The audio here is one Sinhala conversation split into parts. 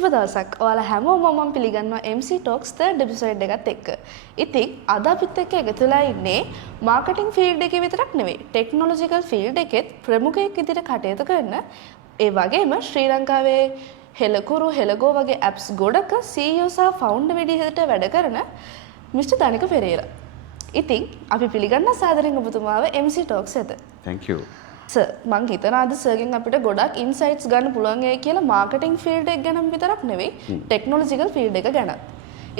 සුබ දවසක්. ඔයාලා හැමෝම මම පිළිගන්නවා MC Talks third episode එකත් එක්ක. ඉතින් අද අපිත් එක්ක එකතු වෙලා ඉන්නේ මාකටිං ෆීල්ඩ් එකේ විතරක් නෙවෙයි, ටෙක්නොලොජිකල් ෆීල්ඩ් එකෙත් ප්‍රමුඛයෙක් විදිහට කටයුතු කරන, ඒ වගේම ශ්‍රී ලංකාවේ හෙලකුරු හෙලගෝ වගේ apps ගොඩක CEO සහ founder විදිහට වැඩ කරන මිස්ටර් දනික පෙරේරා. ඉතින් අපි පිළිගන්න සාදරයෙන් ඔබතුමාව MC Talks එත. Thank you. සර් මං හිතනවා අද සර්ගෙන් අපිට ගොඩක් ඉන්සයිට්ස් ගන්න පුළුවන් වෙයි කියලා මාකටිං ෆීල්ඩ් එක ගැන විතරක් නෙවෙයි ටෙක්නොලොජිකල් ෆීල්ඩ් එක ගැනත්.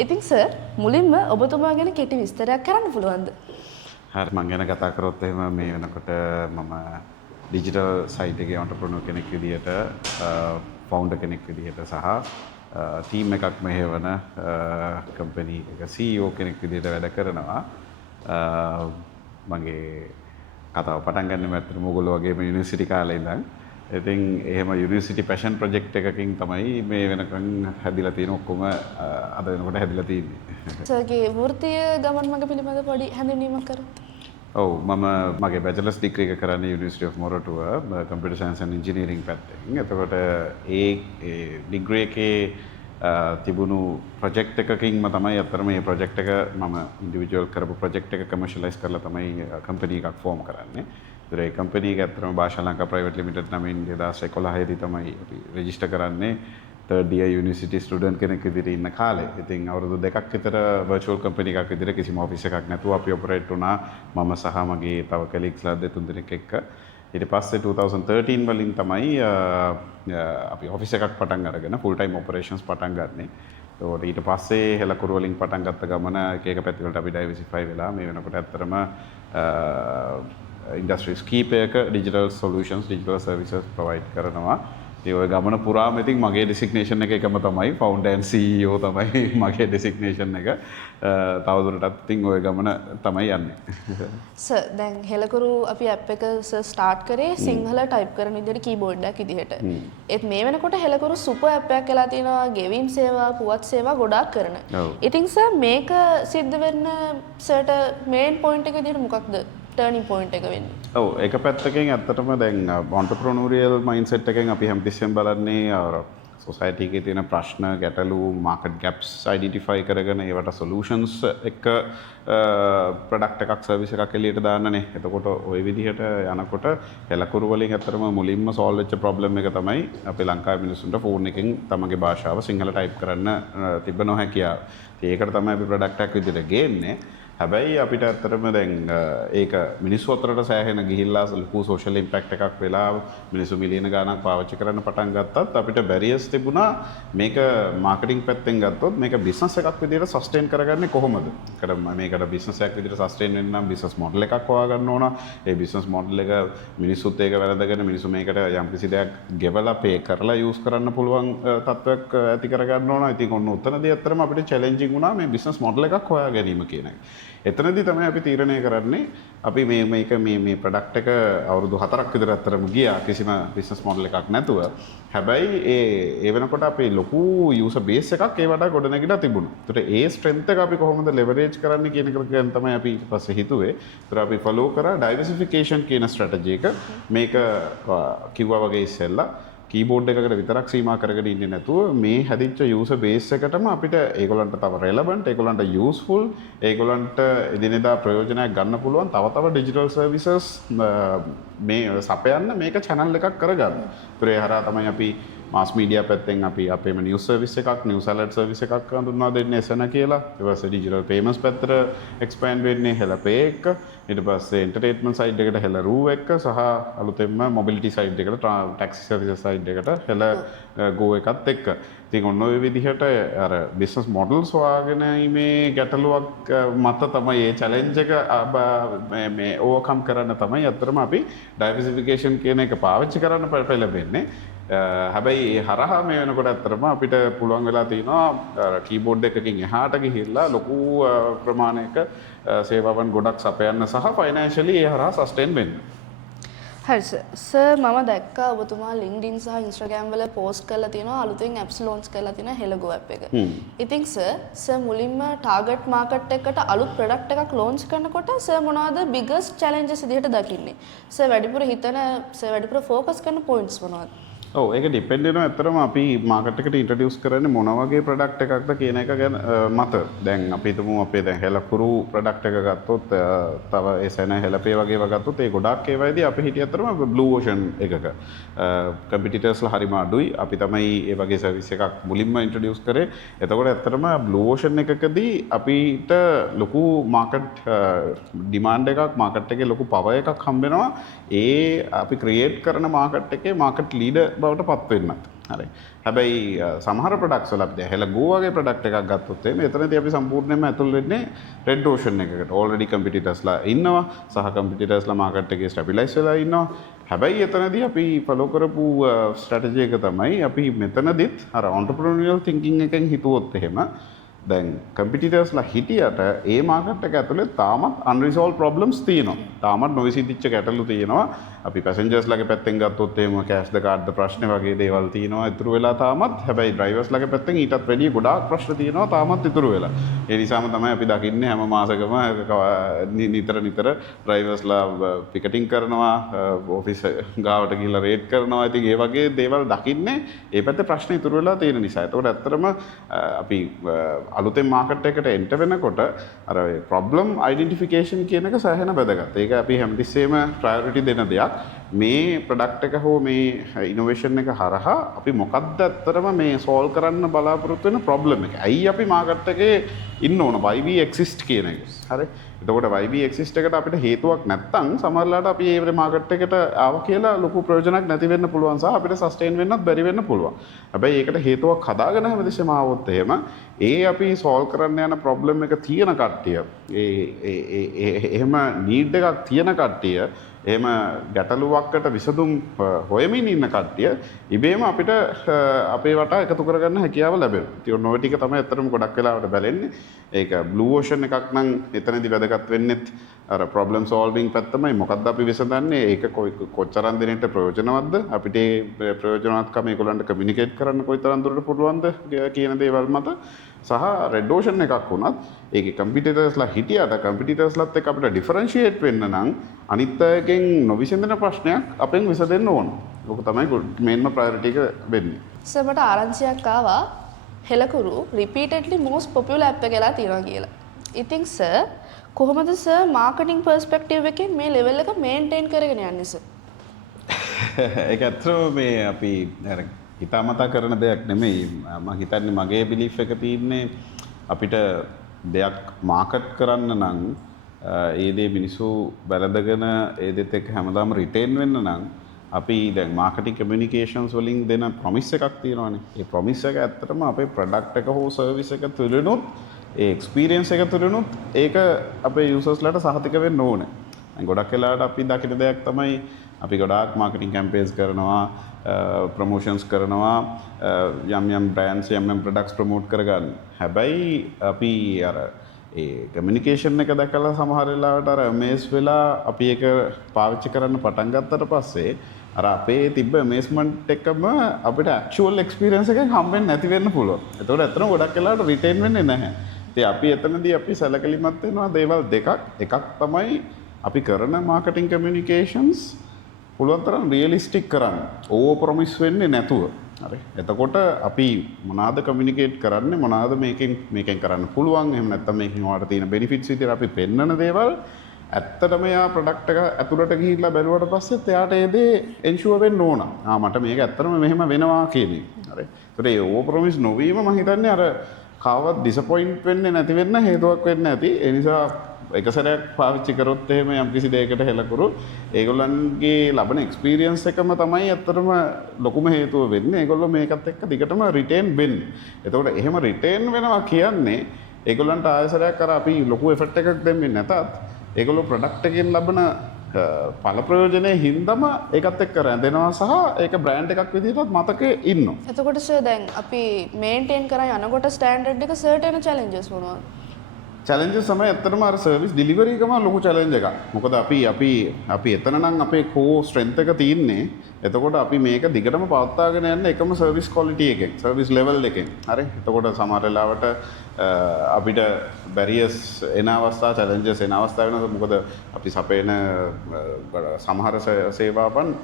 ඉතින් සර් මුලින්ම ඔබතුමා ගැන කෙටි විස්තරයක් කරන්න පුළුවන්ද? හරි මම ගැන කතා කරොත් එහෙම මේ වෙනකොට මම ඩිජිටල් සයිට් එකේ ඔන්ටර්ප්‍රෙනර් කෙනෙක් විදිහට ෆවුන්ඩර් කෙනෙක් විදිහට සහ ටීම් එකක් මෙහෙවන කම්පැනි එක CEO කෙනෙක් විදිහට වැඩ කරනවා. මගේ කතාව පටන් ගන්න ඇත්තටම ඔයගොල්ලෝ වගේම යුනිවර්සිටි කාලේ ඉඳන්. ඉතින් එහෙම යුනිවර්සිටි පැෂන් ප්‍රොජෙක්ට් එකකින් තමයි මේ වෙනකන් හැදිලා තියෙන ඔක්කොම අද වෙනකොට හැදිලා තියෙන්නේ. සර්ගේ වෘත්තීය ගමන් මඟ පිළිබඳ පොඩි හැඳින්වීමක් කරොත්. ඔව් මම මගේ බැචලර්ස් ඩිග්‍රී එක කරන්නේ university of Moratuwa computer science and engineering පැත්තෙන්. එතකොට ඒ ඩිග්‍රී එකේ තිබුණු ප්‍රොජෙක්ට් එකකින්ම තමයි අතරම මේ ප්‍රොජෙක්ට් එක මම ඉන්ඩිවිජුවල් කරපු ප්‍රොජෙක්ට් එක කමර්ෂියලයිස් කරලා තමයි කම්පැනි එකක් ෆෝම් කරන්නේ. ඒතර ඒ කම්පැනි එක අතරම භාෂා ලංකා ප්‍රයිවට් ලිමිටඩ් නමින් 2011 දී තමයි අපි රෙජිස්ටර් කරන්නේ third year university student කෙනෙක් විදිහට ඉන්න කාලේ. ඉතින් අවුරුදු දෙකක් විතර virtual company එකක් විදිහට කිසිම ඔෆිස් එකක් නැතුව අපි ඔපරේට් වුණා මම සහ මගේ තව කලීග්ස්ලා දෙතුන් දෙනෙක් එක්ක. ඊට පස්සේ 2013 වලින් තමයි අපි ඔෆිස් එකක් පටන් අරගෙන ෆුල් ටයිම් ඔපරේෂන්ස් පටන් ගන්නෙ. ඒකට ඊට පස්සේ හෙලකුරු වලින් පටන් ගත්ත ගමන එක එක පැති වලට අපි ඩයිවර්සිෆයි වෙලා මේ වෙනකොට ඇත්තටම ඉන්ඩස්ට්‍රීස් කීපයක digital solutions digital services provide කරනවා. ඒ ඔය ගමන පුරාම ඉතින් මගේ ඩෙසිග්නේෂන් එක එකම තමයි ෆවුන්ඩර් ඇන්ඩ් CEO තමයි මගේ ඩෙසිග්නේෂන් එක. තවදුරටත් ඉතින් ඔය ගමන තමයි යන්නේ. සර් දැන් හෙලකුරු අපි ඇප් එක සර් ස්ටාර්ට් කරේ සිංහල ටයිප් කරන විදිහට කීබෝඩ් එකක් විදිහට. ඒත් මේ වෙනකොට හෙලකුරු සුපර් ඇප් එකක් වෙලා තියෙනවා ගෙවීම් සේවා පුවත් සේවා ගොඩාක් කරන. ඉතින් සර් මේක සිද්ධ වෙන්න සර්ට මේන් පොයින්ට් එක විදිහට මොකක්ද ටර්නින් පොයින්ට් එක වෙන්නේ? ඔව් එක පැත්තකින් ඇත්තටම දැන් ඔන්ටර්ප්‍රෙනෝරියල් මයින්ඩ්සෙට් එකෙන් අපි හැමතිස්සෙම බලන්නේ සොසයිටි එකේ තියෙන ප්‍රශ්න ගැටලු මාකට් ගැප්ස් අයිඩෙන්ටිෆයි කරගෙන ඒවට සොලියුෂන්ස් එක ප්‍රොඩක්ට් එකක් සර්විස් එකක් එළියට දාන්නනේ. එතකොට ওই විදිහට යනකොට හෙලකුරු වලින් ඇත්තටම මුලින්ම සෝල්ව් වෙච්ච ප්‍රොබ්ලම් එක තමයි අපේ ලංකාවේ මිනිස්සුන්ට ෆෝන් එකෙන් තමන්ගේ භාෂාව සිංහල ටයිප් කරන්න තිබෙන හැකියාව. ඒකට තමයි අපි ප්‍රොඩක්ට් එකක් විදිහට ගේන්නේ. හැබැයි අපිට ඇත්තටම දැන් ඒක මිනිස්සු අතරට සෑහෙන ගිහිල්ලා ලොකු සෝෂල් ඉම්පැක්ට් එකක් වෙලා මිනිස්සු මිලියන ගණන් පාවිච්චි කරන්න පටන් ගත්තත් අපිට බැරියර්ස් තිබුණා මේක මාකටිං පැත්තෙන් ගත්තොත් මේක බිස්නස් එකක් විදිහට සස්ටේන් කරගන්නේ කොහොමද? මේකට බිස්නස් එකක් විදිහට සස්ටේන් වෙන්න නම් බිස්නස් මොඩල් එකක් හොයාගන්න ඕන. ඒ බිස්නස් මොඩල් එක මිනිස්සුත් ඒක වැළඳගෙන මිනිස්සු මේකට යම්කිසි දෙයක් ගෙවලා පේ කරලා යූස් කරන්න පුළුවන් තත්ත්වයක් ඇති කරගන්න ඕන. ඉතින් ඔන්න උතනදී ඇත්තටම අපිට චැලෙන්ජින් වුණා මේ බිස්නස් මොඩල් එකක් හොයා ගැනීම කියන එක. එතනදී තමයි අපි තීරණය කරන්නේ අපි මේ ප්‍රොඩක්ට් එක අවුරුදු 4ක් විතර අතරම ගියා කිසිම බිස්නස් මොඩල් එකක් නැතුව. හැබැයි ඒ වෙනකොට අපි ලොකු යූසර් බේස් එකක් ඒ වඩා ගොඩනැගිලා තිබුණා. ඒතර ඒ ස්ට්‍රෙන්ත් එක අපි කොහොමද ලෙවරේජ් කරන්නේ කියන එක ගැන තමයි අපි ඊට පස්සේ හිතුවේ. ඒතර අපි ෆලෝ කරා ඩයිවර්සිෆිකේෂන් කියන ස්ට්‍රැටජි එක. මේක කිව්වා වගේ ඉස්සෙල්ලා කීබෝඩ් එකකට විතරක් සීමා කරගෙන ඉන්නේ නැතුව මේ හැදිච්ච යූසර් බේස් එකටම අපිට ඒගොල්ලන්ට තව රෙලෙවන්ට් ඒගොල්ලන්ට යූස්ෆුල් ඒගොල්ලන්ට එදිනෙදා ප්‍රයෝජනයක් ගන්න පුළුවන් තව ඩිජිටල් සර්විසස් මේ සපයන්න මේක channel එකක් කරගන්න. ඒතර ඒ හරහා තමයි අපි මාස් මීඩියා පැත්තෙන් අපි අපේම නිවුස් සර්විස් එකක් නිවුස් ඇලර්ට් සර්විස් එකක් හඳුන්වා දෙන්නේ එසන කියලා. ඊට පස්සේ ඩිජිටල් පේමන්ට්ස් පැත්තට එක්ස්පෑන්ඩ් වෙන්නේ හෙලපේ එක. ඊට පස්සේ එන්ටර්ටේන්මන්ට් සයිඩ් එකට හෙල රූ එක සහ අලුතෙන්ම මොබිලිටි සයිඩ් එකට ටැක්සි සර්විසස් සයිඩ් එකට හෙල ගෝ එකත් එක්ක. ඉතින් ඔන්න ඔය විදිහට අර බිස්නස් මොඩල්ස් හොයාගෙන මේ ගැටලුවක් මත තමයි මේ චැලෙන්ජ් එක මේ ඕවර්කම් කරන්න තමයි අත්‍තරම අපි ඩයිවර්සිෆිකේෂන් කියන එක පාවිච්චි කරන්න පෙළඹෙන්නේ. හැබැයි ඒ හරහා මේ වෙනකොට ඇත්තටම අපිට පුළුවන් වෙලා තිනවා කීබෝඩ් එකකින් එහාට ගිහිල්ලා ලොකු ප්‍රමාණයක සේවාවන් ගොඩක් සපයන්න සහ ෆයිනෑන්ෂියලි ඒ හරහා සස්ටේන් වෙන්න. හරි සර් මම දැක්කා ඔබතුමා LinkedIn සහ Instagram වල පෝස්ට් කරලා තියෙනවා අලුතෙන් apps launch කරලා තියෙන හෙලගෝ app එක. ඉතින් සර් මුලින්ම target market එකට අලුත් product එකක් launch කරනකොට සර් මොනවද biggest challenges විදිහට දකින්නේ? සර් වැඩිපුර හිතන සර් වැඩිපුර focus කරන points මොනවද? ඔව් ඒක ඩිපෙන්ඩ් වෙනවා ඇත්තටම අපි මාකට් එකට ඉන්ට්‍රොඩියුස් කරන්නේ මොන වගේ ප්‍රොඩක්ට් එකක්ද කියන එක ගැන මත. දැන් අපි හිතමු අපේ දැන් හෙලකුරු ප්‍රොඩක්ට් එක ගත්තොත් තව එසෙන හෙලපේ වගේ ඒවා ගත්තොත් ඒ ගොඩක් ඒවායිදී අපි හිටිය ඇත්තටම බ්ලූ ඕෂන් එකක. කම්පිටිටර්ස්ලා හරිම අඩුයි. අපි තමයි ඒ වගේ සර්විස් එකක් මුලින්ම ඉන්ට්‍රොඩියුස් කරේ. එතකොට ඇත්තටම බ්ලූ ඕෂන් එකකදී අපිට ලොකු මාකට් ඩිමාන්ඩ් එකක් මාකට් එකේ ලොකු පවර් එකක් හම්බ වෙනවා. ඒ අපි ක්‍රියේට් කරන මාකට් එකේ මාකට් ලීඩර් බවට පත් වෙන්නත්. හරි. හැබැයි සමහර ප්‍රොඩක්ට්ස් වල අපි හෙල ගෝ වගේ ප්‍රොඩක්ට් එකක් ගත්තොත් එimhe එතනදී අපි සම්පූර්ණයෙන්ම ඇතුල් වෙන්නේ රෙඩ් ඕෂන් එකකට. ඕල්රෙඩි කම්පිටිටර්ස්ලා ඉන්නවා. සහ කම්පිටිටර්ස්ලා මාකට් එකේ ස්ටැබිලයිස් වෙලා ඉන්නවා. හැබැයි එතනදී අපි ෆලෝ කරපු ස්ට්‍රැටජි එක තමයි අපි මෙතනදිත් අර ඔන්ටර්ප්‍රෙනියරල් තින්කින් එකෙන් හිතුවොත් එහෙම දැන් කම්පිටිටර්ස්ලා හිටියට ඒ මාකට් එක ඇතුලේ තාමත් අන්රිසෝල්ව් ප්‍රොබ්ලම්ස් තියෙනවා. තාමත් නොවිසඳිච්ච ගැටලු තියෙනවා. අපි පැසෙන්ජර්ස්ලාගේ පැත්තෙන් ගත්තොත් එහෙම කෑෂ්ද කාඩ්ද ප්‍රශ්න වගේ දේවල් තියෙනවා ඉතුරු වෙලා තාමත්. හැබැයි ඩ්‍රයිවර්ස්ලාගේ පැත්තෙන් ඊටත් වැඩිය ගොඩාක් ප්‍රශ්න තියෙනවා තාමත් ඉතුරු වෙලා. ඒ නිසාම තමයි අපි දකින්නේ හැම මාසෙකම නිතර ඩ්‍රයිවර්ස්ලා පිකටිං කරනවා, ඔෆිස් ගාවට ගිහිල්ලා රේඩ් කරනවා. ඉතින් ඒ වගේ දේවල් දකින්නේ ඒ පැත්තේ ප්‍රශ්න ඉතුරු වෙලා තියෙන නිසා. ඒකට ඇත්තටම අපි අලුතෙන් මාකට් එකට එන්ටර් වෙනකොට අර ප්‍රොබ්ලම් අයිඩෙන්ටිෆිකේෂන් කියන එක සෑහෙන වැදගත්. ඒක අපි හැමතිස්සෙම ප්‍රයොරිටි දෙන දෙයක්. මේ ප්‍රොඩක්ට් එක හෝ මේ ඉනෝවේෂන් එක හරහා අපි මොකක්ද ඇත්තටම මේ සෝල්ව් කරන්න බලාපොරොත්තු වෙන ප්‍රොබ්ලම් එක. ඇයි අපි මාකට් එකේ ඉන්න ඕන? why we exist කියන එක. හරි. එතකොට why we exist එකට අපිට හේතුවක් නැත්තම් සමහරවිට අපි ඒ මාකට් එකට ආව කියලා ලොකු ප්‍රයෝජනක් නැති වෙන්න පුළුවන් සහ අපිට සස්ටේන් වෙන්නත් බැරි වෙන්න පුළුවන්. හැබැයි ඒකට හේතුවක් හදාගෙන හැමදෙස්සෙම ආවොත් එහෙම ඒ අපි සෝල්ව් කරන්න යන ප්‍රොබ්ලම් එක තියෙන කට්ටිය එහෙම නීඩ් එකක් තියෙන කට්ටිය එහෙම ගැටලුවක්කට විසඳුම් හොයමින් ඉන්න කට්ටිය ඉබේම අපිට අපේ වටා එකතු කරගන්න හැකියාව ලැබෙනවා. ඉතින් ඔන්න ඔය ටික තමයි ඇත්තටම ගොඩක් වෙලාවට බැලෙන්නේ. ඒක බ්ලූ ඕෂන් එකක් නම් එතනදී වැදගත් වෙන්නේත් අර ප්‍රොබ්ලම් සෝල්විං පැත්තමයි. මොකද්ද අපි විසඳන්නේ? ඒක කොච්චරම් දෙනෙක්ට ප්‍රයෝජනවත්ද? අපිට ඒ ප්‍රයෝජනවත්කම ඒගොල්ලන්ට කමියුනිකේට් කරන්න කොයිතරම් දුරට පුළුවන්ද කියන දේවල් මත සහ රෙඩ් ඕෂන් එකක් වුණත් ඒකේ කම්පිටිටර්ස්ලා හිටියට කම්පිටිටර්ස්ලාත් එක්ක අපිට ඩිෆරන්ෂিয়েට් වෙන්න නම් අනිත් අයගෙන් නොවිසඳන ප්‍රශ්නයක් අපෙන් විසඳෙන්න ඕන. ඒක තමයි මේන්ම ප්‍රයොරිටි එක වෙන්නේ. සර් මට ආරංචියක් ආවා හෙලකුරු රිපීටඩ්ලි most popular app එක කියලා තියෙනවා කියලා. ඉතින් සර් කොහොමද සර් මාකටිං පර්ස්පෙක්ටිව් එකෙන් මේ ලෙවල් එක මේන්ටේන් කරගෙන යන්නේ සර්? ඒක ඇත්තටම මේ අපි හිතාමතා කරන දෙයක් නෙමෙයි. මම හිතන්නේ මගේ බිලීෆ් එක තියෙන්නේ අපිට දෙයක් මාකට් කරන්න නම් ඒ දේ මිනිස්සු බැලඳගෙන ඒ දෙත් එක්ක හැමදාම රිටේන් වෙන්න නම් අපි දැන් මාකටිං කමියුනිකේෂන්ස් වලින් දෙන ප්‍රොමිස් එකක් තියෙනවානේ. ඒ ප්‍රොමිස් එක ඇත්තටම අපේ ප්‍රොඩක්ට් එක හෝ සර්විස් එක තුලිනුත් ඒ එක්ස්පීරියන්ස් එක තුලිනුත් ඒක අපේ යූසර්ස්ලාට සහතික වෙන්න ඕනේ. දැන් ගොඩක් වෙලාවට අපි දකින දෙයක් තමයි අපි ගොඩාක් මාකටිං කැම්පේන්ස් කරනවා, ප්‍රොමෝෂන්ස් කරනවා, යම් බ්‍රෑන්ඩ්ස් යම් ප්‍රොඩක්ට්ස් ප්‍රොමෝට් කරගන්න. හැබැයි අපි අර ඒ කමියුනිකේෂන් එක දැකලා සමහර වෙලාවට අර මේස් වෙලා අපි ඒක පාවිච්චි කරන්න පටන් ගත්තට පස්සේ අර අපේ තිබ්බ මේස්මන්ට් එකම අපිට ඇක්චුවල් එක්ස්පීරියන්ස් එකක් හම්බෙන්නේ නැති වෙන්න පුළුවන්. ඒතකොට ඇත්තටම ගොඩක් වෙලාවට රිටේන් වෙන්නේ නැහැ. ඉතින් අපි එතනදී අපි සැලකලිමත් වෙනවා දේවල් දෙකක්. එකක් තමයි අපි කරන මාකටිං කමියුනිකේෂන්ස් පුළුවන් තරම් රියලිස්ටික් කරන්න. ඕවර් ප්‍රොමිස් වෙන්නේ නැතුව. හරි. එතකොට අපි මොනවාද කමියුනිකේට් කරන්නේ මොනවාද මේකෙන් කරන්න පුළුවන් එහෙම නැත්නම් මේකෙන් ඔයාලට තියෙන බෙනිෆිට්ස් විදිහට අපි පෙන්වන දේවල් ඇත්තටම යා ප්‍රොඩක්ට් එක ඇතුළට ගිහිල්ලා බැලුවට පස්සෙත් එයාට ඒ දේ එන්ෂුවර් වෙන්න ඕන. මට මේක ඇත්තටම මෙහෙම වෙනවා කියන එක. හරි. ඒකට ඒ ඕවර් ප්‍රොමිස් නොවීම මම හිතන්නේ අර කාවත් ඩිසපොයින්ට් වෙන්නේ නැති වෙන්න හේතුවක් වෙන්න ඇති. ඒ නිසා එක සැරයක් පාවිච්චි කරොත් එහෙම යම්කිසි දෙයකට හෙලකුරු ඒගොල්ලන්ගේ ලබන එක්ස්පීරියන්ස් එකම තමයි ඇත්තටම ලොකුම හේතුව වෙන්නේ. ඒගොල්ලෝ මේකත් එක්ක දිගටම රිටේන් වෙන්නේ. එතකොට එහෙම රිටේන් වෙනවා කියන්නේ ඒගොල්ලන්ට ආයසරයක් අර අපි ලොකු එෆර්ට් එකක් දෙන්නේ නැතත් ඒගොල්ලෝ ප්‍රොඩක්ට් එකෙන් ලබන ඵල ප්‍රයෝජනේ හින්දම ඒකත් එක්ක රැඳෙනවා සහ ඒක බ්‍රෑන්ඩ් එකක් විදිහටත් මතකේ ඉන්නවා. එතකොට සර් දැන් අපි මේන්ටේන් කරන් යනකොට ස්ටෑන්ඩඩ් එක සර්ට් වෙන චැලෙන්ජස් මොනවද? චැලෙන්ජස් තමයි ඇත්තටම අර සර්විස් ඩිලිවරි එකම ලොකු චැලෙන්ජ් එකක්. මොකද අපි එතන නම් අපේ කෝ ස්ට්‍රෙන්ත් එක තියෙන්නේ. එතකොට අපි මේක දිගටම පවත්වාගෙන යන්න එකම සර්විස් ක්වොලිටි එකෙන්, සර්විස් ලෙවල් එකෙන්. හරි. එතකොට සමහර වෙලාවට අපිට බැරියර්ස් එන අවස්ථා, චැලෙන්ජස් එන අවස්ථා වෙනවා. මොකද අපි සපයන සමහර සේවාවන්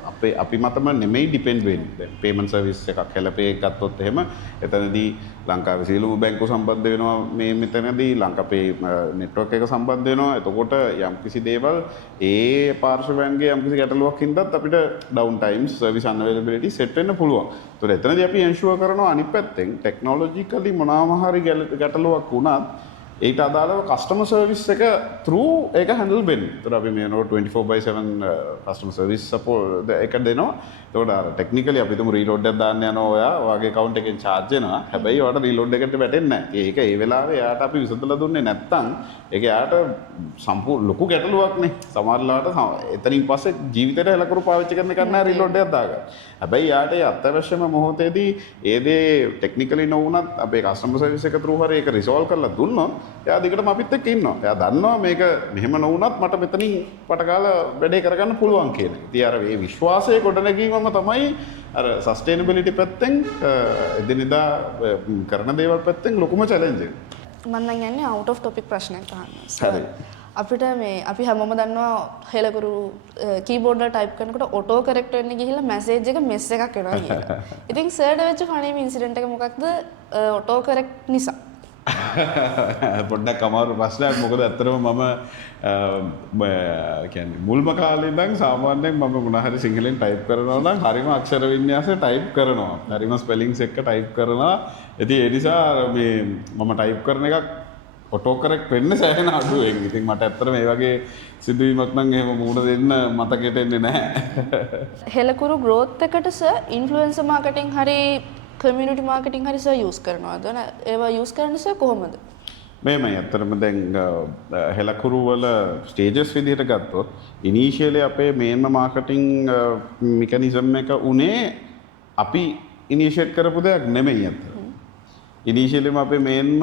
අපි මතම නෙමෙයි ඩිපෙන්ඩ් වෙන්නේ. දැන් පේමන්ට් සර්විස් එකක් හෙලපේ එකක් ගත්තොත් එහෙම එතනදී ලංකාවේ සියලුම බැංකු සම්බන්ධ වෙනවා මේ මෙතනදී ලංකාවේ නෙට්වර්ක් එක සම්බන්ධ වෙනවා. එතකොට යම්කිසි දේවල් ඒ පාර්ශවයන්ගේ යම්කිසි ගැටලුවක් හින්දාත් අපිට ඩවුන් ටයිම්ස්, සර්විස් අන්අවයිලැබිලිටි සෙට් වෙන්න පුළුවන්. ඒතකොට එතනදී අපි එන්ෂුවර් කරනවා අනිත් පැත්තෙන් ටෙක්නොලොජිකලි මොනවාම හරි ගැටලුවක් වුණත් ඒට අදාළව කස්ටමර් සර්විස් එක through ඒක හැන්ඩල් වෙන්නේ. ඒතකොට අපි මේ 24/7 කස්ටමර් සර්විස් සපෝට් එක දෙනවා. ඒතකොට අර ටෙක්නිකලි අපි තුමු රීලෝඩ් එකක් දාන්න යනවා ඔයා ඔයාගේ account එකෙන් charge වෙනවා. හැබැයි ඔයාට රීලෝඩ් එකට වැටෙන්නේ නැහැ. ඒක ඒ වෙලාවේ එයාට අපි විසඳලා දුන්නේ නැත්තම් ඒක එයාට සම්පූර්ණ ලොකු ගැටලුවක් නේ. සමහරලාට එතනින් පස්සේ ජීවිතේට හෙලකරු පාවිච්චි කරන එක නෑ රීලෝඩ් එකක් දාගන්න. හැබැයි එයාට ඒ අත්‍යවශ්‍යම මොහොතේදී ඒ දේ ටෙක්නිකලි නොවුනත් අපේ කස්ටමර් සර්විස් එක through හරි ඒක රිසෝල්ව් කරලා දුන්නොත් එයා දිගටම අපිත් එක්ක ඉන්නවා. එයා දන්නවා මේක මෙහෙම නොවුනත් මට මෙතනින් පටකාලා වැඩේ කරගන්න පුළුවන් කියන එක. ඉතින් අර මේ විශ්වාසය ගොඩනැගීමම තමයි අර සස්ටේනබිලිටි පැත්තෙන් එදිනෙදා කරන දේවල් පැත්තෙන් ලොකුම චැලෙන්ජ් එක. මම නම් යන්නේ out of topic ප්‍රශ්නයක් අහන්න. හරි. අපිට මේ අපි හැමෝම දන්නවා හෙලකුරු කීබෝඩ් වල ටයිප් කරනකොට ඔටෝ කරෙක්ට් වෙන්න ගිහිල්ලා මැසේජ් එක මෙස් එකක් එනවා කියලා. ඉතින් සර්ට වෙච්ච ෆනීම ඉන්සිඩන්ට් එක මොකක්ද? ඔටෝ කරෙක්ට් නිසා. පොඩ්ඩක් අමාරු ප්‍රශ්නයක්. මොකද ඇත්තටම මම කියන්නේ මුල්ම කාලේ ඉඳන් සාමාන්‍යයෙන් මම මොන හරි සිංහලෙන් ටයිප් කරනවා නම් හරිම අක්ෂර වින්‍යාසය ටයිප් කරනවා. හරිම ස්පෙලිංස් එක ටයිප් කරනවා. ඉතින් ඒ නිසා මේ මම ටයිප් කරන එකක් ඔටෝ කරෙක්ට් වෙන්න සෑහෙන අඩුවෙන්. ඉතින් මට ඇත්තටම මේ වගේ සිදුවීමක් නම් එහෙම මුණ දෙන්න මතකෙට එන්නේ නැහැ. හෙලකුරු growth එකට සර් ඉන්ෆ්ලුවෙන්සර් මාකටිං හරි කමියුනිටි මාකටිං හරි සර් යූස් කරනවද? ඒවා යූස් කරන්නේ සර් කොහොමද? මේමයි ඇත්තටම දැන් හෙලකුරු වල ස්ටේජස් විදිහට ගත්තොත් ඉනිෂියලි අපේ මේන්ම මාකටිං මෙකනිසම් එක උනේ අපි ඉනිෂියේට් කරපු දෙයක් නෙමෙයි ඇත්තට. ඉනිෂියලිම අපේ මේන්ම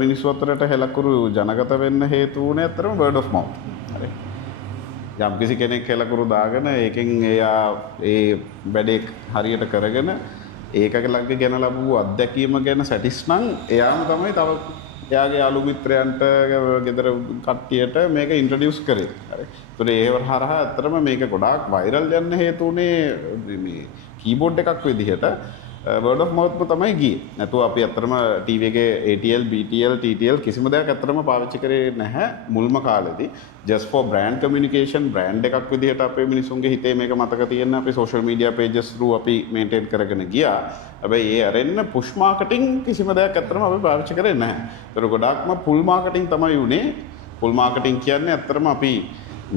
මිනිස්සු අතරට හෙලකුරු ජනගත වෙන්න හේතු වුණේ ඇත්තටම word of mouth. හරි. යම් කිසි කෙනෙක් හෙලකුරු දාගෙන ඒකෙන් එයා ඒ වැඩේ හරියට කරගෙන ඒක ළඟ ගැන ලැබුව අත්දැකීම ගැන සැටිස් නම් එයාම තමයි තව එයාගේ යාළු මිත්‍රයන්ට ගෙදර කට්ටියට මේක ඉන්ට්‍රොඩියුස් කරේ. හරි. ඒතකොට ඒව හරහා ඇත්තටම මේක ගොඩාක් වෛරල් යන්න හේතු වුණේ මේ කීබෝඩ් එකක් විදිහට word of mouth තමයි ගියේ. නැතුව අපි ඇත්තටම TV එකේ ATL, BTL, TTL කිසිම දෙයක් ඇත්තටම පාවිච්චි කරේ නැහැ මුල්ම කාලෙදී. just for brand communication, brand එකක් විදිහට අපේ මිනිසුන්ගේ හිතේ මේක මතක තියෙන අපි social media pages through අපි maintain කරගෙන ගියා. හැබැයි ඒ අරෙන්න push marketing කිසිම දෙයක් ඇත්තටම අපි පාවිච්චි කරේ නැහැ. ඒතර ගොඩාක්ම pull marketing තමයි උනේ. pull marketing කියන්නේ ඇත්තටම අපි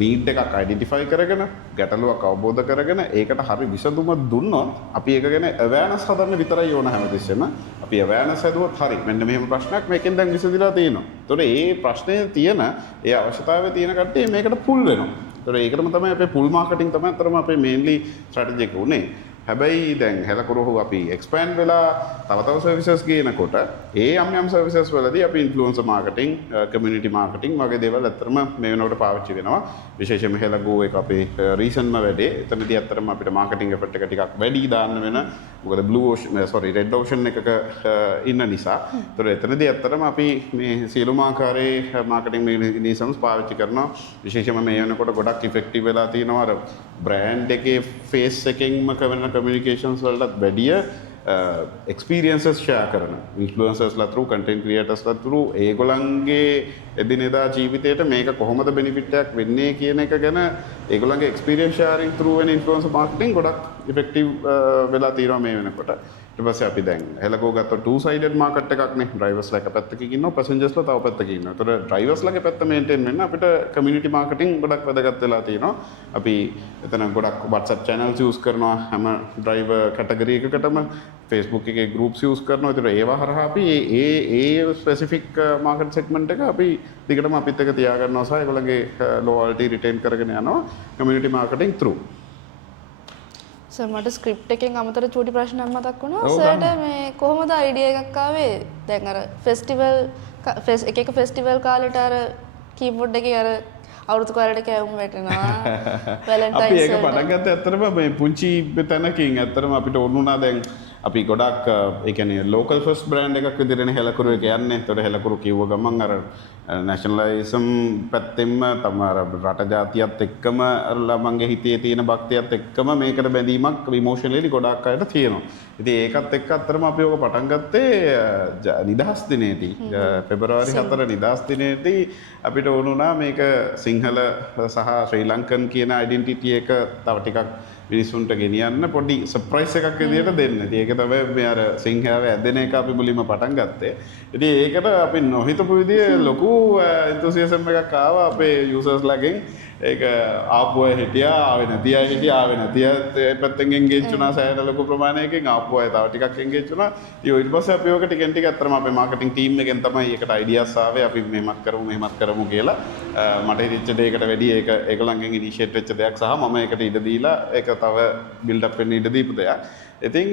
නීඩ් එකක් අයිඩෙන්ටිෆයි කරගෙන ගැටලුවක් අවබෝධ කරගෙන ඒකට හරි විසඳුම දුන්නොත් අපි ඒක ගැන අවෑනස් හදන්න විතරයි ඕන හැමතිස්සෙම. අපි අවෑනස් හදුවොත් හරි මෙන්න මෙහෙම ප්‍රශ්නයක් මේකෙන් දැන් විසඳලා තියෙනවා. ඒතකොට ඒ ප්‍රශ්නේ තියෙන ඒ අවශ්‍යතාවය තියෙන කට්ටිය මේකට පුල් වෙනවා. ඒතකොට ඒකටම තමයි අපේ පුල් මාකටිං තමයි අතරම අපේ මේන්ලි ස්ට්‍රැටජි එක උනේ. හැබැයි දැන් හෙලකුරු අපි එක්ස්පෑන්ඩ් වෙලා තව සර්විසස් ගේනකොට ඒ යම් සර්විසස් වලදී අපි ඉන්ෆ්ලුවෙන්සර් මාකටිං, කමියුනිටි මාකටිං වගේ දේවල් ඇත්තටම මේ වෙනකොට පාවිච්චි වෙනවා. විශේෂයෙන්ම හෙලගෝ එක අපේ රීසන්ට්ම වැඩේ. එතනදී ඇත්තටම අපිට මාකටිං එෆර්ට් එක ටිකක් වැඩි දාන්න වෙන. මොකද රෙඩ් ඕෂන් එකක ඉන්න නිසා. ඒතර එතනදී ඇත්තටම අපි මේ සියලුම ආකාරයේ මාකටිං මෙකනිසම්ස් පාවිච්චි කරනවා. විශේෂයෙන්ම මේ වෙනකොට ගොඩක් ඉෆෙක්ටිව් වෙලා තියෙනවා. අර බ්‍රෑන්ඩ් එකේ ෆේස් එකෙන්ම කරන කමියුනිකේෂන්ස් වලටත් වැඩිය එක්ස්පීරියන්සස් ෂෙයා කරන ඉන්ෆ්ලුවෙන්සර්ස්ලා through content creatorsලා through ඒගොල්ලන්ගේ එදිනෙදා ජීවිතේට මේක කොහොමද බෙනිෆිට් එකක් වෙන්නේ කියන එක ගැන ඒගොල්ලන්ගේ එක්ස්පීරියන්ස් ෂෙයාරින් through වෙන ඉන්ෆ්ලුවෙන්සර් මාකටිං ගොඩක් ඉෆෙක්ටිව් වෙලා තියෙනවා මේ වෙනකොට. ඊට පස්සේ අපි දැන් හෙලකෝ ගත්ත two sided market එකක් නේ. ඩ්‍රයිවර්ස්ලා එක පැත්තකින් ඉන්නවා, පැසෙන්ජර්ස්ලා තව පැත්තකින් ඉන්නවා. ඒතර ඩ්‍රයිවර්ස්ලාගේ පැත්ත මේන්ටේන් වෙන්න අපිට කමියුනිටි මාකටිං ගොඩක් වැදගත් වෙලා තියෙනවා. අපි එතන ගොඩක් WhatsApp channels use කරනවා හැම ඩ්‍රයිවර් කැටගරි එකකටම. Facebook එකේ groups use කරනවා. ඒතර ඒවා හරහා අපි ඒ ස්පෙસિෆික් මාකට් සෙග්මන්ට් එක අපි දිගටම අපිත් එක තියාගන්නවා සහ ඒගොල්ලන්ගේ loyalty retain කරගෙන යනවා කමියුනිටි මාකටිං through. සර් මට ස්ක්‍රිප්ට් එකෙන් අමතර චූටි ප්‍රශ්නයක් මතක් වුණා. සර්ට මේ කොහොමද අයිඩියා එකක් ආවේ? දැන් අර ෆෙස්ටිවල් එක ෆෙස්ටිවල් කාලට අර කීබෝඩ් එකේ අර අවුරුදු කාලයට කැවුම් වැටෙනවා. අපි වැලන්ටයින්ස් ඒක පටන් ගත්ත ඇත්තටම මේ පුංචි තැනකින් ඇත්තටම අපිට ඕනුණා දැන් අපි ගොඩක් ඒ කියන්නේ ලෝකල් ෆස්ට් බ්‍රෑන්ඩ් එකක් විදිහටනේ හෙලකුරු එක යන්නේ. ඒතකොට හෙලකුරු කිව්ව ගමන් අර නැෂනලයිසම් පැත්තෙන්ම තමයි අර රට ජාතියත් එක්කම අර ළමංගේ හිතේ තියෙන භක්තියත් එක්කම මේකට බැඳීමක් ඉමෝෂනලි ගොඩක් අයට තියෙනවා. ඉතින් ඒකත් එක්ක අත්‍තරම අපි ඔක පටන් ගත්තේ නිදහස් දිනේදී. පෙබරවාරි 4 නිදහස් දිනේදී අපිට ඕනුණා මේක සිංහල සහ ශ්‍රී ලංකන් කියන ඩෙන්ටිටි එක තව ටිකක් මිනිසුන්ට ගෙනියන්න පොඩි සර්ප්‍රයිස් එකක් විදියට දෙන්න. ඉතින් ඒක තමයි මේ අර සිංහාවේ ඇදෙන එක අපි මුලින්ම පටන් ගත්තේ. ඉතින් ඒකට අපි නොහිතපු විදිහේ ලොකු එන්තුසියසම් එකක් ආවා අපේ යූසර්ස්ලාගෙන්. ඒක ආපු අය හිටියා, ආවේ නැති අය හිටියා, ආවේ නැති අය පැත්තෙන් එන්ගේජ් වුණා සෑහෙන ලොකු ප්‍රමාණයකින්. ආපු අය තව ටිකක් එන්ගේජ් වුණා. ඉතින් ඊට පස්සේ අපි ඔක ටිකෙන් ටික අත්‍තරම අපේ මාකටිං ටීම් එකෙන් තමයි ඒකට අයිඩියාස් ආවේ. අපි මෙහෙමත් කරමු කියලා. මට හිතෙච්ච දෙයකට වැඩි ඒක ඒගොල්ලන්ගෙන් ඉනිෂියේට් වෙච්ච දෙයක් සහ මම ඒකට ඉඩ දීලා ඒක තව බිල්ඩ් අප් වෙන්න ඉඩ දීපු දෙයක්. ඉතින්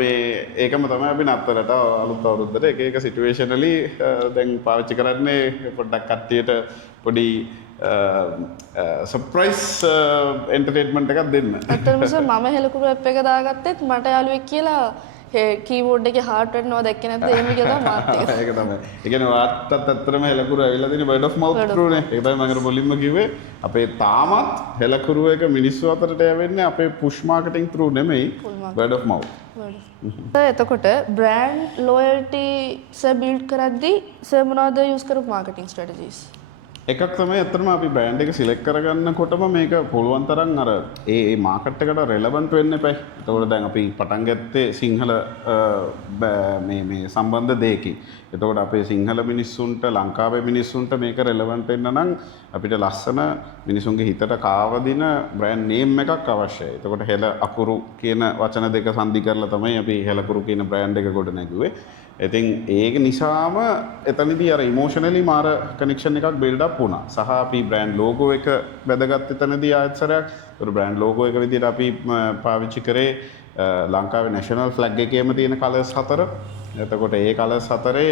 මේ ඒකම තමයි අපි නත්තලට අලුත් අවුරුද්දට එක සිටුේෂනලි දැන් පාවිච්චි කරන්නේ පොඩ්ඩක් කට්ටියට පොඩි සර්ප්‍රයිස් එන්ටර්ටේන්මන්ට් එකක් දෙන්න. ඇත්තටම මම හෙලකුරු ඇප් එක දාගත්තෙත් මට යාළුවෙක් කියලා කීබෝඩ් එකේ හાર્ට් වෙනවා දැක්කේ නැත්නම් එහෙම කියලා මාත් ඒක. ඒක තමයි. ඒ කියන්නේ වාත්තත් ඇත්තටම හෙලකුරු ඇවිල්ලා තියෙන word of mouth through නේ. ඒක තමයි මම මුලින්ම කිව්වේ. අපේ තාමත් හෙලකුරු එක මිනිස්සු අතරට යවෙන්නේ අපේ push marketing through නෙමෙයි word of mouth. එතකොට බ්‍රෑන්ඩ් ලොයල්ටි සර් බිල්ඩ් කරද්දී සර් මොනවද යූස් කරපු මාකටිං ස්ට්‍රැටජිස්? එකක් තමයි ඇත්තටම අපි බ්‍රෑන්ඩ් එක සිලෙක්ට් කරගන්නකොටම මේක පුළුවන් තරම් අර ඒ මාකට් එකට රෙලවන්ට් වෙන්න එපා. එතකොට දැන් අපි පටන් ගත්තේ සිංහල මේ සම්බන්ධ දෙයකින්. එතකොට අපේ සිංහල මිනිස්සුන්ට ලංකාවේ මිනිස්සුන්ට මේක රෙලවන්ට් වෙන්න නම් අපිට ලස්සන මිනිසුන්ගේ හිතට කාවදින බ්‍රෑන්ඩ් නේම් එකක් අවශ්‍යයි. එතකොට හෙල අකුරු කියන වචන දෙක සංදි කරලා තමයි අපි හෙලකුරු කියන බ්‍රෑන්ඩ් එක ගොඩ නැගුවේ. ඉතින් ඒක නිසාම එතනදී අර ඉමෝෂනලි මාර කනෙක්ෂන් එකක් බිල්ඩ් අප් වුණා. සහ අපි බ්‍රෑන්ඩ් ලෝගෝ එක වැදගත් එතනදී ආයතනයක්. ඒතර බ්‍රෑන්ඩ් ලෝගෝ එක විදිහට අපි පාවිච්චි කරේ ලංකාවේ නැෂනල් ෆ්ලැග් එකේම තියෙන කලර්ස් 4. එතකොට ඒ කලර්ස් 4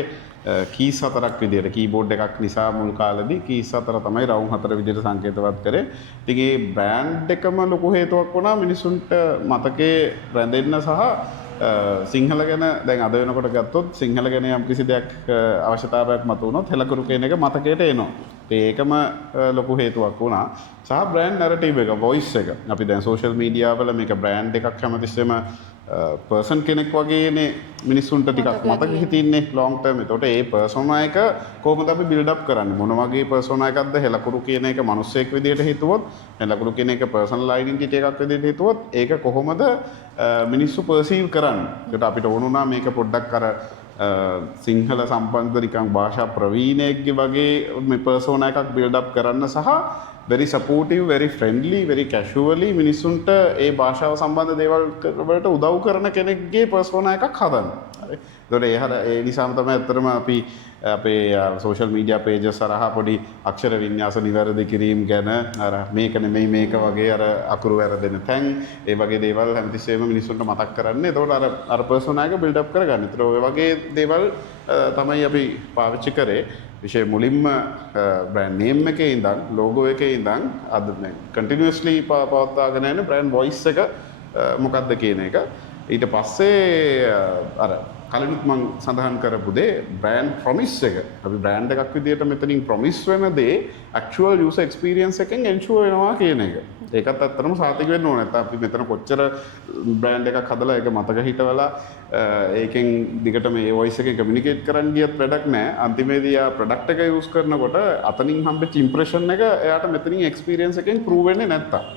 කීස් 4ක් විදිහට කීබෝඩ් එකක් නිසා මුල් කාලෙදී කීස් 4 තමයි රවුම් 4 විදිහට සංකේතවත් කරේ. ඉතින් ඒ බ්‍රෑන්ඩ් එකම ලොකු හේතුවක් වුණා මිනිසුන්ට මතකේ රැඳෙන්න සහ සිංහල ගැන දැන් අද වෙනකොට ගත්තොත් සිංහල ගැන යම් කිසි දෙයක් අවශ්‍යතාවයක් මතුවුණොත් හෙලකුරු කියන එක මතකයට එනවා. ඒකම ලොකු හේතුවක් වුණා. සහ බ්‍රෑන්ඩ් නැරටිව් එක, වොයිස් එක. අපි දැන් සෝෂල් මීඩියා වල මේක බ්‍රෑන්ඩ් එකක් හැමතිස්සෙම පර්සන් කෙනෙක් වගේනේ මිනිස්සුන්ට ටිකක් මතක හිටින්නේ ලොන්ග් ටර්ම්. ඒතකොට ඒ පර්සෝනා එක කොහොමද අපි බිල්ඩ් අප් කරන්නේ? මොන වගේ පර්සෝනා එකක්ද? හෙලකුරු කියන එක මිනිස්සෙක් විදියට හිතුවොත්, හෙලකුරු කියන එක පර්සනල් අයිඩෙන්ටිටි එකක් විදියට හිතුවොත්, ඒක කොහොමද මිනිස්සු පර්සීව් කරන්නේ? ඒකට අපිට ඕනුණා මේක පොඩ්ඩක් අර සිංහල සම්බන්ධ නිකන් භාෂා ප්‍රවීණයෙක්ගේ වගේ මේ පර්සෝනා එකක් බිල්ඩ් අප් කරන්න සහ very supportive, very friendly, very casually මිනිස්සුන්ට ඒ භාෂාව සම්බන්ධ දේවල් වලට උදව් කරන කෙනෙක්ගේ පර්සෝනා එකක් හදන්න. හරි. ඒතකොට ඒ නිසාම තමයි ඇත්තටම අපි අපේ සෝෂල් මීඩියා පේජස් හරහා පොඩි අක්ෂර වින්‍යාස නිවැරදි කිරීම ගැන අර මේක නෙමෙයි මේක වගේ අර අකුරු වැරදෙන තැන් ඒ වගේ දේවල් හැමතිස්සෙම මිනිස්සුන්ට මතක් කරන්නේ. ඒතකොට අර පර්සෝනා එක බිල්ඩ් අප් කරගන්න. ඒතකොට ඔය වගේ දේවල් තමයි අපි පාවිච්චි කරේ. විශේෂ මුලින්ම බ්‍රෑන්ඩ් නේම් එකේ ඉඳන් ලෝගෝ එකේ ඉඳන් අද කන්ටිනියස්ලි පවත්වාගෙන යන බ්‍රෑන්ඩ් වොයිස් එක මොකක්ද කියන එක. ඊට පස්සේ අර කලිනුත් මම සඳහන් කරපු දේ බ්‍රෑන්ඩ් ප්‍රොමිස් එක. අපි බ්‍රෑන්ඩ් එකක් විදියට මෙතනින් ප්‍රොමිස් වෙන දේ ඇක්චුවල් යූසර් එක්ස්පීරියන්ස් එකෙන් එන්ෂුවර් වෙනවා කියන එක. ඒකත් ඇත්තටම සාතික වෙන්න ඕනේ. නැත්නම් අපි මෙතන කොච්චර බ්‍රෑන්ඩ් එකක් හදලා ඒක මතක හිටවලා ඒකෙන් දිගට මේ වොයිස් එකෙන් කමියුනිකේට් කරන්න ගියත් වැඩක් නැහැ. අන්තිමේදී ආ ප්‍රොඩක්ට් එක යූස් කරනකොට අතනින් හම්බෙච්ච ඉම්ප්‍රෙෂන් එක එයාට මෙතනින් එක්ස්පීරියන්ස් එකෙන් ප්‍රූව් වෙන්නේ නැත්තම්.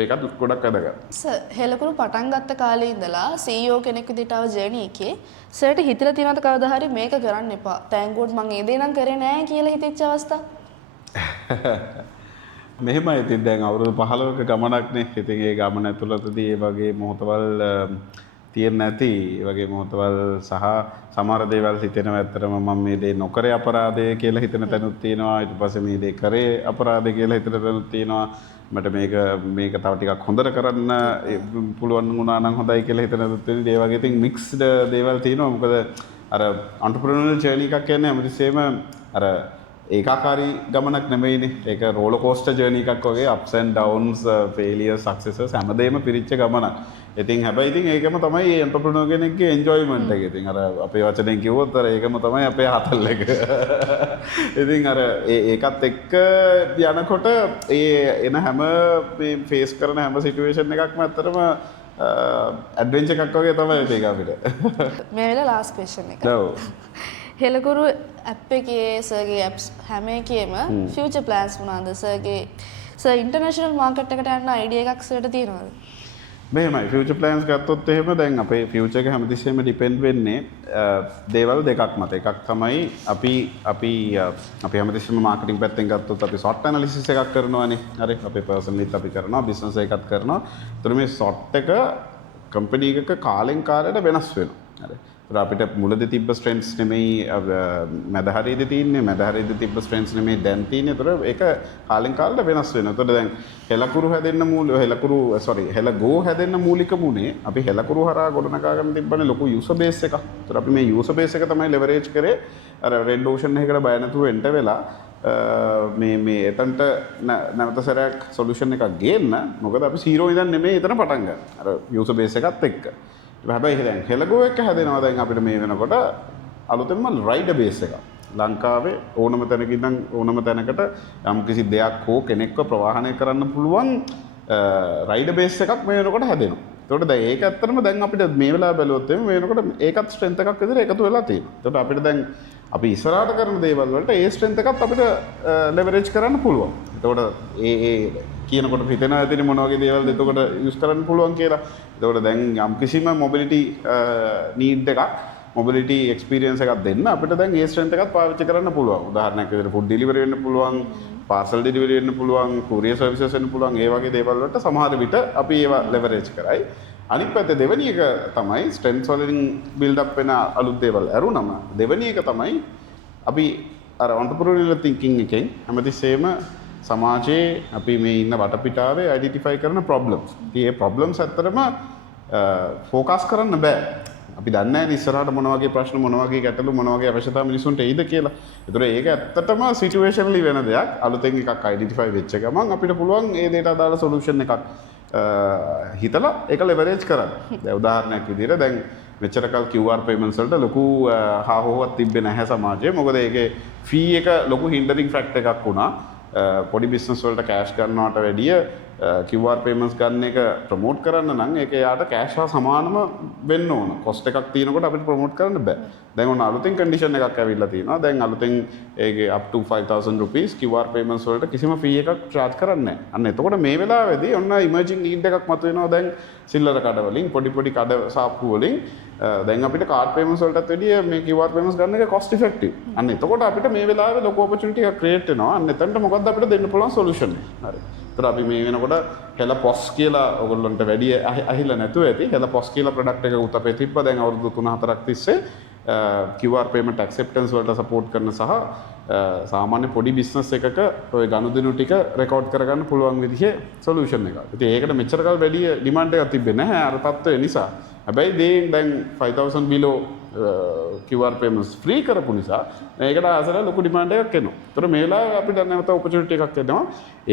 ඒකත් ගොඩක් වැදගත්. සර් හෙලකුරු පටන් ගත්ත කාලේ ඉඳලා CEO කෙනෙක් විදිහට ආව ජර්නි එකේ සර්ට හිතලා තියෙනවද කවදා හරි මේක කරන්න එපා. තෑන්කෝඩ් මං ඒ දේ නම් කරේ නෑ කියලා හිතෙච්ච අවස්ථා? මෙහෙමයි. ඉතින් දැන් අවුරුදු 15ක ගමනක්නේ. ඉතින් ඒ ගමන ඇතුළතදී ඒ වගේ මොහොතවල් තියෙන්නේ නැති. ඒ වගේ මොහොතවල් සහ සමහර දේවල් හිතෙනවා ඇත්තටම මම මේ දේ නොකරේ අපරාධය කියලා හිතන තැනුත් තියෙනවා. ඊට පස්සේ මේ දේ කරේ අපරාධය කියලා හිතන තැනුත් තියෙනවා. මට මේක තව ටිකක් හොඳට කරන්න පුළුවන් වුණා නම් හොඳයි කියලා හිතන තැනුත් තියෙනවා. ඒ වගේ ඉතින් මික්ස්ඩ් දේවල් තියෙනවා. මොකද අර entrepreneurial journey එකක් කියන්නේ හැමතිස්සෙම අර ඒකාකාරී ගමනක් නෙමෙයිනේ. ඒක roller coaster journey එකක් වගේ ups and downs, failures, successes හැමදේම පිරිච්ච ගමනක්. ඉතින් හැබැයි ඉතින් ඒකම තමයි මේ entrepreneur කෙනෙක්ගේ enjoyment එක. ඉතින් අර අපේ වචනෙන් කිව්වොත් අර ඒකම තමයි අපේ හතල් එක. ඉතින් අර ඒකත් එක්ක යනකොට ඒ එන හැම මේ face කරන හැම situation එකක්ම ඇත්තටම ඇඩ්වෙන්චර් එකක් වගේ තමයි ඒක අපිට. මේ වෙලාව ලාස්ට් ක්වෙස්චන් එක. ඔව්. හෙලකුරු ඇප් එකේ සර්ගේ ඇප්ස් හැම එකේම ෆියුචර් ප්ලෑන්ස් මොනවාද සර්ගේ සර් ඉන්ටර්නැෂනල් මාකට් එකට යන්න අයිඩියා එකක් සර්ට තියෙනවද? මෙහෙමයි ෆියුචර් ප්ලෑන්ස් ගත්තොත් එහෙම දැන් අපේ ෆියුචර් එක හැමතිස්සෙම ඩිපෙන්ඩ් වෙන්නේ දේවල් දෙකක් මත. එකක් තමයි අපි හැමතිස්සෙම මාකටිං පැත්තෙන් ගත්තොත් අපි SWOT ඇනලිසිස් එකක් කරනවානේ. හරි අපේ පර්සනලිත් අපි කරනවා බිස්නස් එකත් කරනවා. ඒතර මේ SWOT එක කම්පැනි එකක කාලෙන් කාලයට වෙනස් වෙනවා. හරි. අපිට මුලද තිබ්බ ස්ට්‍රෙන්ත්ස් නෙමෙයි මැද හරියද තියෙන්නේ මැද හරියද තිබ්බ ස්ට්‍රෙන්ත්ස් නෙමෙයි දැන් තියෙන්නේ. ඒතර ඒක කාලෙන් කාලට වෙනස් වෙනවා. ඒතර දැන් හෙලකුරු හැදෙන්න හෙලගෝ හැදෙන්න මූලික මුනේ අපි හෙලකුරු හරහා ගොඩනගා ගන්න තිබ්බනේ ලොකු යූසර් බේස් එකක්. ඒතර අපි මේ යූසර් බේස් එක තමයි ලෙවරේජ් කරේ අර රෙඩ් ඕෂන් එකකට බය නැතුව එන්ට වෙලා මේ එතනට නැවත සැරයක් සොලියුෂන් එකක් ගේන්න. මොකද අපි 0 ඉඳන් නෙමෙයි එතන පටන් ගන්න. අර යූසර් බේස් එකත් එක්ක. හැබැයි දැන් හෙලගෝ එක හැදෙනවා දැන් අපිට මේ වෙනකොට අලුතෙන්ම රයිඩර් බේස් එකක්. ලංකාවේ ඕනම තැනක ඉඳන් ඕනම තැනකට යම් කිසි දෙයක් හෝ කෙනෙක්ව ප්‍රවාහනය කරන්න පුළුවන් රයිඩර් බේස් එකක් මේ වෙනකොට හැදෙනවා. ඒකට දැන් ඒක ඇත්තටම දැන් අපිට මේ වෙලාව බැලුවොත් මේ වෙනකොට ඒකත් ස්ට්‍රෙන්ත් එකක් විදිහට එකතු වෙලා තියෙනවා. ඒකට අපිට දැන් අපි ඉස්සරහට කරන දේවල් වලට ඒ ස්ට්‍රෙන්ත් එකත් අපිට ලෙවරේජ් කරන්න පුළුවන්. ඒකට ඒ කියනකොට හිතෙනවා ඇතිනේ මොන වගේ දේවල්ද එතකොට යූස් කරන්න පුළුවන් කියලා. ඒකට දැන් යම් කිසිම මොබිලිටි නීඩ් එකක් මොබිලිටි එක්ස්පීරියන්ස් එකක් දෙන්න අපිට දැන් ඒ ස්ට්‍රෙන්ත් එකත් පාවිච්චි කරන්න පුළුවන්. උදාහරණයක් විදිහට ෆුඩ් ඩෙලිවරි වෙන්න පුළුවන්, පාර්සල් ඩෙලිවරි වෙන්න පුළුවන්, courier services වෙන්න පුළුවන්. ඒ වගේ දේවල් වලට සමහර විට අපි ඒවා ලෙවරේජ් කරයි. අනිත් පැත්තේ දෙවෙනි එක තමයි ස්ට්‍රෙන්ත්ස් වලින් බිල්ඩ් අප් වෙන අලුත් දේවල් අරුණම දෙවෙනි එක තමයි අපි අර entrepreneurial thinking එකෙන් හැමතිස්සෙම සමාජයේ අපි මේ ඉන්න වටපිටාවේ අයිඩෙන්ටිෆයි කරන ප්‍රොබ්ලම්ස්. ඉතින් මේ ප්‍රොබ්ලම්ස් ඇත්තටම ફોකස් කරන්න බෑ. අපි දන්නේ නැහැ ඉස්සරහට මොන වගේ ප්‍රශ්න මොන වගේ ගැටලු මොන වගේ අවශ්‍යතා මිනිසුන්ට එයිද කියලා. ඒතර ඒක ඇත්තටම සිටුේෂනලි වෙන දෙයක්. අලුතෙන් එකක් අයිඩෙන්ටිෆයි වෙච්ච ගමන් අපිට පුළුවන් ඒ දෙයට අදාළ සොලියුෂන් එකක් හිතලා ඒක ලෙවරේජ් කරන්න. දැන් උදාහරණයක් විදිහට දැන් මෙච්චරකල් QR payments වලට ලොකු හාහෝවක් තිබ්බේ නැහැ සමාජයේ. මොකද ඒකේ ෆී එක ලොකු හින්ඩරින් ෆැක්ටර් එකක් වුණා. පොඩි බිස්නස් වලට කෑෂ් ගන්නවට වැඩිය QR payments ගන්න එක ප්‍රොමෝට් කරන්න නම් ඒක යාට කෑෂ් හා සමානම වෙන්න ඕන. කොස්ට් එකක් තියෙනකොට අපිට ප්‍රොමෝට් කරන්න බෑ. දැන් ඔන්න අලුතෙන් කන්ඩිෂන් එකක් ඇවිල්ලා තියෙනවා. දැන් අලුතෙන් ඒකේ up to 5000 rupees QR payments වලට කිසිම ෆී එකක් charge කරන්නේ නැහැ. අන්න එතකොට මේ වෙලාවේදී ඔන්න emerging need එකක් මතුවෙනවා. දැන් සිල්ලර කඩ වලින් පොඩි කඩ සාප්පු වලින් දැන් අපිට කාඩ් payments වලටත් වැඩිය මේ QR payments ගන්න එක cost effective. අන්න එතකොට අපිට මේ වෙලාවේ ලොකු opportunity එකක් create වෙනවා. අන්න එතනට මොකද්ද අපිට දෙන්න පුළුවන් solution එක. හරි. ඒතර අපි මේ වෙනකොට හෙල POS කියලා ඔයගොල්ලන්ට වැඩි අහිලා නැතුව ඇති. හෙල POS කියලා product එකක් උත් අපේ තිබ්බා. දැන් අවුරුදු 3-4ක් තිස්සේ QR payment acceptance වලට support කරන සහ සාමාන්‍ය පොඩි business එකක ඔය ගනුදෙනු ටික record කරගන්න පුළුවන් විදිහේ solution එකක්. ඉතින් ඒකට මෙච්චර කල් වැඩි demand එකක් තිබ්බේ නැහැ අර තත්ත්වය නිසා. හැබැයි දැන් 5000 below QR payments free කරපු නිසා මේකට ආසර ලොකු demand එකක් එනවා. ඒතර මේ වෙලාවේ අපිට නැවත opportunity එකක් එනවා.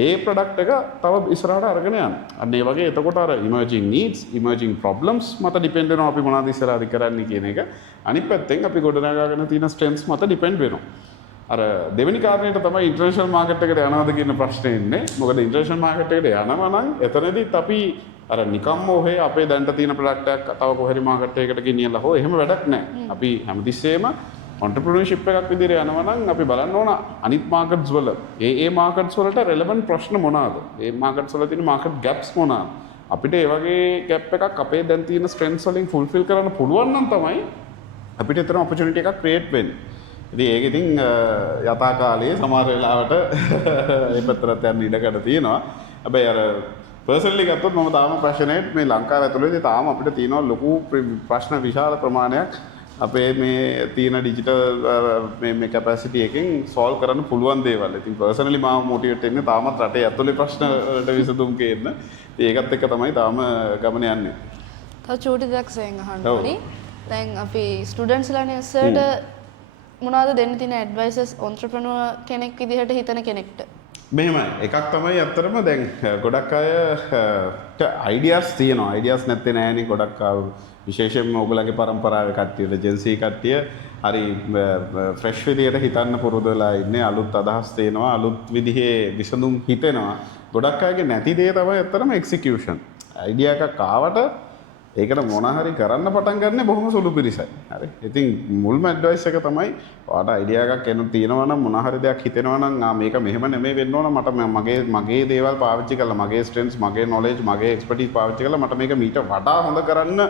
ඒ product එක තව ඉස්සරහට අරගෙන යන්න. අන්න ඒ වගේ එතකොට අර emerging needs, emerging problems මත depend වෙනවා අපි මොනවද ඉස්සරහට කරන්නේ කියන එක. අනිත් පැත්තෙන් අපි ගොඩනගාගෙන තියෙන strengths මත depend වෙනවා. අර දෙවෙනි කාරණේට තමයි ඉන්ටර්නැෂනල් මාකට් එකට යනවද කියන ප්‍රශ්නේ ඉන්නේ. මොකද ඉන්ටර්නැෂනල් මාකට් එකට යනවා නම් එතනදිත් අපි අර නිකම්ම ඔහේ අපේ දැන්ට තියෙන ප්‍රොඩක්ට් එකක් තව කොහරි මාකට් එකකට ගෙනියලා හෝ එහෙම වැඩක් නැහැ. අපි හැමතිස්සෙම entrepreneurship එකක් විදිහට යනවා නම් අපි බලන්න ඕන අනිත් මාකට්ස් වල ඒ මාකට්ස් වලට relevant ප්‍රශ්න මොනවාද? ඒ මාකට්ස් වල තියෙන මාකට් ගැප්ස් මොනවාද? අපිට ඒ වගේ ගැප් එකක් අපේ දැන් තියෙන strengths වලින් fulfill කරන්න පුළුවන් නම් තමයි අපිට එතන opportunity එකක් create වෙන්නේ. ඉතින් ඒක ඉතින් යථා කාලයේ සමහර වෙලාවට ඒ පැත්තට යන්න ඉඩකඩ තියෙනවා. හැබැයි අර පර්සනලි ගත්තොත් මම තාම පැෂනේට් මේ ලංකාව ඇතුළේදී තාම අපිට තියෙනවා ලොකු ප්‍රශ්න විශාල ප්‍රමාණයක් අපේ මේ තියෙන ඩිජිටල් මේ කැපැසිටි එකෙන් සෝල්ව් කරන්න පුළුවන් දේවල්. ඉතින් පර්සනලි මම මොටිවේට් වෙන්නේ තාමත් රටේ ඇතුළේ ප්‍රශ්න වලට විසඳුම් ගේන්න. ඒකත් එක්ක තමයි තාම ගමන යන්නේ. තව චූටි දෙයක් සෙන් අහන්න ඕනි. දැන් අපි ස්ටුඩන්ට්ස්ලානේ සර්ට මොනවද දෙන්න තියෙන ඇඩ්වයිසස් ඔන්ට්‍රප්‍රෙනර් කෙනෙක් විදිහට හිතන කෙනෙක්ට? මෙහෙමයි එකක් තමයි ඇත්තටම දැන් ගොඩක් අය අයිඩියාස් තියෙනවා අයිඩියාස් නැත්තේ නෑනේ ගොඩක් විශේෂයෙන්ම ඔයගලගේ පරම්පරාවේ කට්ටියට ජෙන්සී කට්ටිය හරි ෆ්‍රෙෂ් විදියට හිතන්න පුරුදු වෙලා ඉන්නේ අලුත් අදහස් තේනවා අලුත් විදිහේ විසඳුම් හිතෙනවා ගොඩක් අයගේ නැති දේ තමයි ඇත්තටම එක්සිකියුෂන් අයිඩියා එකක් ආවට ඒකට මොන හරි කරන්න පටන් ගන්න බොහොම සුළු පිරිසයි. හරි. ඉතින් මුල්ම ඇඩ්වයිස් එක තමයි ඔයාලට අයිඩියා එකක් එන තියෙනවා නම් මොන හරි දෙයක් හිතෙනවා නම් මේක මෙහෙම නෙමෙයි වෙන්න ඕන මට මගේ දේවල් පාවිච්චි කරලා මගේ ස්ට්‍රෙන්ත්ස් මගේ නොලෙජ් මගේ එක්ස්පර්ටිස් පාවිච්චි කරලා මට මේක මීට වඩා හොඳ කරන්න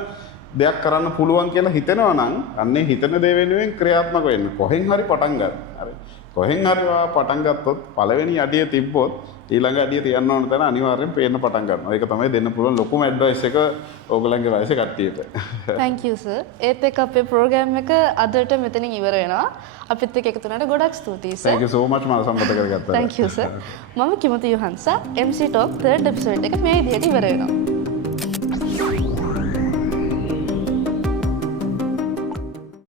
දෙයක් කරන්න පුළුවන් කියලා හිතෙනවා නම් අන්නේ හිතන දේ වෙනුවෙන් ක්‍රියාත්මක වෙන්න. කොහෙන් හරි පටන් ගන්න. හරි. කොහෙන් හරි පටන් ගත්තොත් පළවෙනි අඩිය තිබ්බොත් ඊළඟ අඩිය තියන්න ඕන තැන අනිවාර්යෙන් පේන්න පටන් ගන්නවා. ඒක තමයි දෙන්න පුළුවන් ලොකුම ඇඩ්වයිස් එක ඕගොල්ලන්ගේ වයසේ කට්ටියට. Thank you sir. ඒත් එක්ක අපේ ප්‍රෝග්‍රෑම් එක අදට මෙතනින් ඉවර වෙනවා. අපිත් එක්ක එකතු වුණාට ගොඩක් ස්තුතියි sir. Thank you so much මම සම්මත කරගත්තා. Thank you sir. මම කිමති යොහන්සා MC Talk 3rd episode එක මේ විදිහට ඉවර වෙනවා.